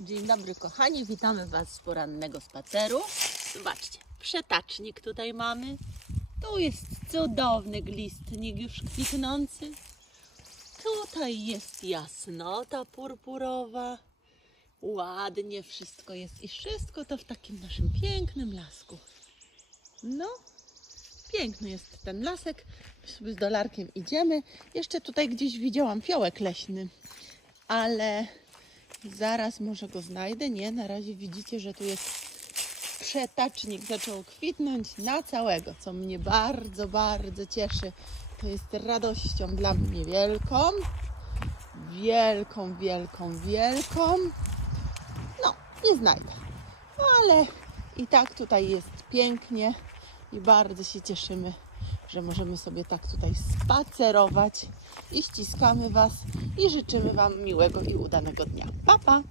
Dzień dobry kochani, witamy Was z porannego spaceru. Zobaczcie, przetacznik tutaj mamy. Tu jest cudowny glistnik już kwitnący. Tutaj jest jasnota purpurowa. Ładnie wszystko jest i wszystko to w takim naszym pięknym lasku. No, piękny jest ten lasek. My z dolarkiem idziemy. Jeszcze tutaj gdzieś widziałam fiołek leśny, ale Zaraz może go znajdę. Nie, na razie widzicie, że tu jest przetacznik. Zaczął kwitnąć na całego, co mnie bardzo, bardzo cieszy. To jest radością dla mnie wielką. Wielką, wielką, wielką. No, nie znajdę. No, ale i tak tutaj jest pięknie i bardzo się cieszymy, że możemy sobie tak tutaj spacerować i ściskamy Was i życzymy Wam miłego i udanego dnia. Pa, pa!